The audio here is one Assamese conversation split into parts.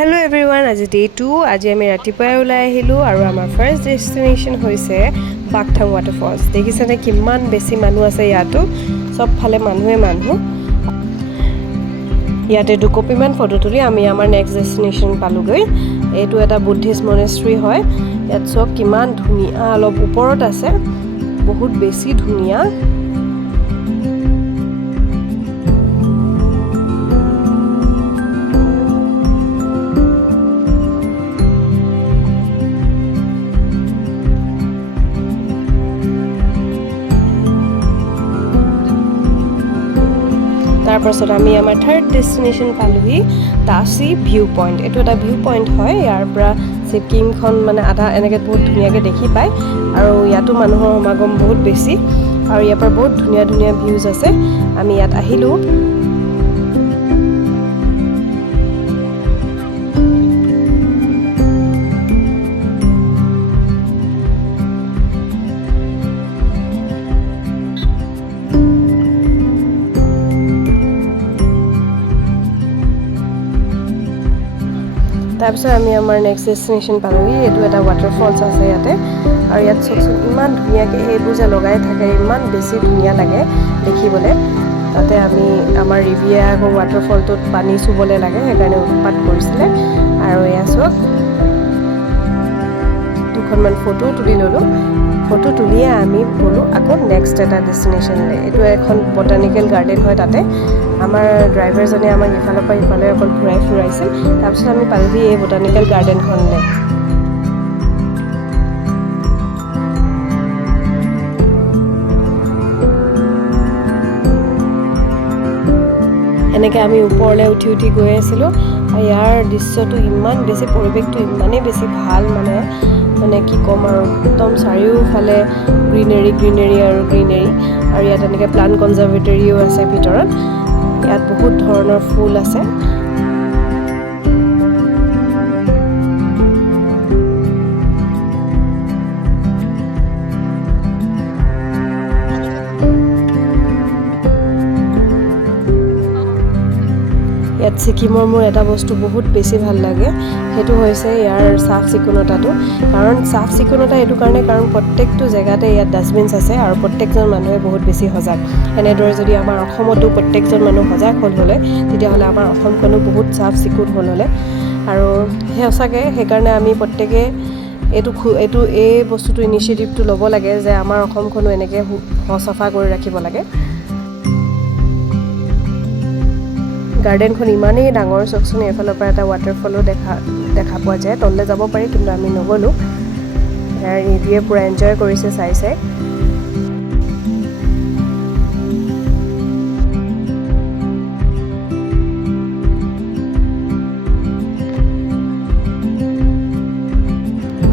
Hello everyone, আজি ডে 2 আজি আমি ৰাতিপুৱাই ওলাই আহিলো আৰু আমাৰ ফাৰ্স্ট ডেষ্টিনেশ্যন হৈছে বাকথাং ৱাটাৰফলছ। দেখিছেনে কিমান বেছি মানুহ আছে ইয়াতো, সব ফালে মানুহে মানুহ। ইয়াতে দুকপিমান ফটো তুলি আমি আমাৰ নেক্সট ডেষ্টিনেশ্যন পালোগৈ। এইটো এটা বুদ্ধিষ্ট মনেষ্ট্ৰী হয়। ইয়াত সব কিমান ধুনীয়া, অলপ ওপৰত আছে, বহুত বেছি ধুনীয়া। তাৰপাছত আমি আমাৰ থাৰ্ড ডেষ্টিনেশ্যন পালোহি, তাচি ভিউ পইণ্ট। এইটো এটা ভিউ পইণ্ট হয়, ইয়াৰ পৰা ছিকিমখন মানে আধা এনেকৈ বহুত ধুনীয়াকৈ দেখি পায়। আৰু ইয়াতো মানুহৰ সমাগম বহুত বেছি আৰু ইয়াৰ পৰা বহুত ধুনীয়া ধুনীয়া ভিউজ আছে। আমি ইয়াত আহিলোঁ। তাৰপিছত আমি আমাৰ নেক্সট ডেষ্টিনেশ্যন পালোহি। এইটো এটা ৱাটাৰফলছ আছে ইয়াতে, আৰু ইয়াত চাওকচোন ইমান ধুনীয়াকৈ এইবোৰ যে লগাই থাকে, ইমান বেছি ধুনীয়া লাগে দেখিবলৈ। তাতে আমি আমাৰ ৰিভিয়া আকৌ ৱাটাৰফলটোত পানী চুবলৈ লাগে, সেইকাৰণে উৎপাত কৰিছিলে। আৰু এয়া চাওক, দুখনমান ফটো তুলি ল'লোঁ। ফটো তুলিয়ে আমি গ'লোঁ আকৌ নেক্সট এটা ডেষ্টিনেশ্যনলৈ। এইটো এখন বটানিকেল গাৰ্ডেন হয়। তাতে আমাৰ ড্ৰাইভাৰজনে আমাক ইফালৰ পৰা ইফালে অকল ফুৰাইছিল। তাৰপিছত আমি পালোহি এই বটানিকেল গাৰ্ডেনখনলৈ। এনেকৈ আমি ওপৰলৈ উঠি উঠি গৈ আছিলোঁ। আৰু ইয়াৰ দৃশ্যটো ইমান বেছি, পৰিৱেশটো ইমানেই বেছি ভাল, মানে কি ক'ম আৰু, একদম চাৰিওফালে গ্ৰীনেৰী আৰু গ্ৰীনেৰী। আৰু ইয়াত এনেকৈ প্লাণ্ট কনজাৰ্ভেটৰীও আছে ভিতৰত। ইয়াত বহুত ধৰণৰ ফুল আছে। ইয়াত ছিকিমৰ মোৰ এটা বস্তু বহুত বেছি ভাল লাগে, সেইটো হৈছে ইয়াৰ চাফ চিকুণতাটো। কাৰণ চাফ চিকুণতা এইটো কাৰণে, কাৰণ প্ৰত্যেকটো জেগাতে ইয়াত ডাষ্টবিনছ আছে আৰু প্ৰত্যেকজন মানুহে বহুত বেছি সজাগ। এনেদৰে যদি আমাৰ অসমতো প্ৰত্যেকজন মানুহ সজাগ হ'ল হ'লে, তেতিয়াহ'লে আমাৰ অসমখনো বহুত চাফ চিকুণ হ'ল হ'লে। আৰু সঁচাকৈ সেইকাৰণে আমি প্ৰত্যেকে এই বস্তুটো ইনিচিয়েটিভটো ল'ব লাগে যে আমাৰ অসমখনো এনেকৈ চাফা কৰি ৰাখিব লাগে। গাৰ্ডেনখন ইমানেই ডাঙৰ, চাওকচোন এইফালৰ পৰা এটা ৱাটাৰফলো দেখা পোৱা যায়। তললৈ যাব পাৰি, কিন্তু আমি নগ'লোঁ। ৰিভিয়ে পূৰা এনজয় কৰিছে চাই।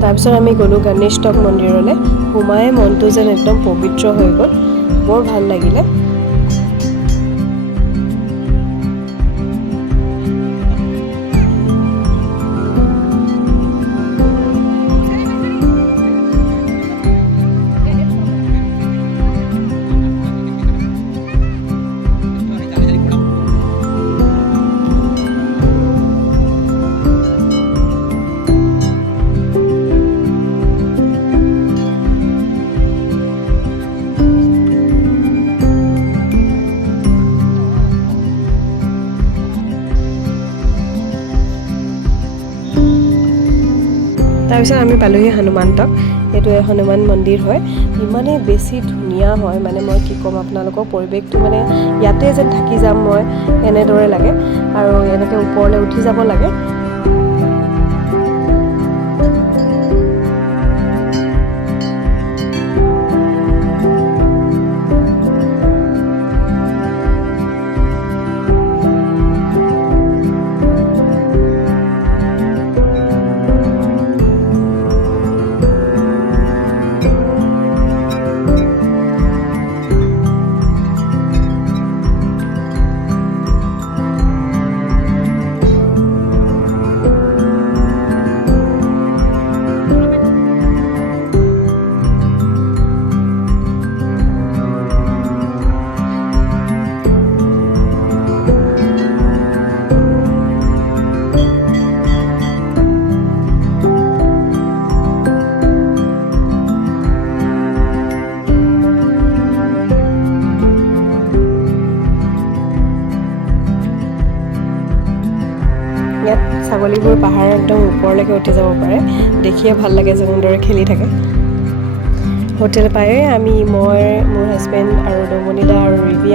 তাৰপিছত আমি গ'লোঁ গণেশটক মন্দিৰলৈ। সোমাই মনটো যেন একদম পবিত্ৰ হৈ গ'ল, বৰ ভাল লাগিলে। তাৰপিছত আমি পালোহি হনুমানটক। এইটো হনুমান মন্দিৰ হয়, ইমানেই বেছি ধুনীয়া হয়, মানে মই কি ক'ম আপোনালোকক, পৰিৱেশটো মানে ইয়াতে যেন থাকি যাম মই, এনেদৰে লাগে। আৰু এনেকৈ ওপৰলৈ উঠি যাব লাগে। ইয়াত ছাগলীবোৰ পাহাৰৰ একদম ওপৰলৈকে উঠি যাব পাৰে, দেখিয়ে ভাল লাগে যেনেদৰে খেলি থাকে। হোটেল পায়ে মই মোৰ হাজবেণ্ড আৰু ডমনিদা আৰু ৰিভি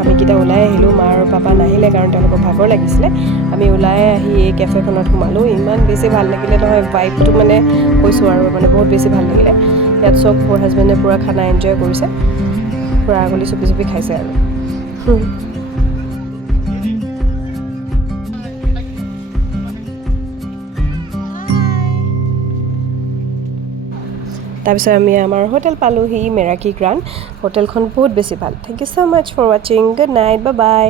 আমিকেইটা ওলাই আহিলোঁ। মা আৰু পাপা নাহিলে কাৰণ তেওঁলোকৰ ভাগৰ লাগিছিলে। আমি ওলাই আহি এই কেফেখনত সোমালোঁ। ইমান বেছি ভাল লাগিলে নহয়, ভাইবটো মানে কৈছোঁ আৰু মানে বহুত বেছি ভাল লাগিলে। ইয়াত চব মোৰ হাজবেণ্ডে পূৰা খানা এনজয় কৰিছে, পূৰা আগলি চুপি খাইছে আৰু। তাৰপিছত আমি আমাৰ হোটেল পালোঁহি, মেৰাকি গ্ৰাণ্ড। হোটেলখন বহুত বেছি ভাল। Thank you so' much for ৱাচিং। গুড নাইট, বাই বাই।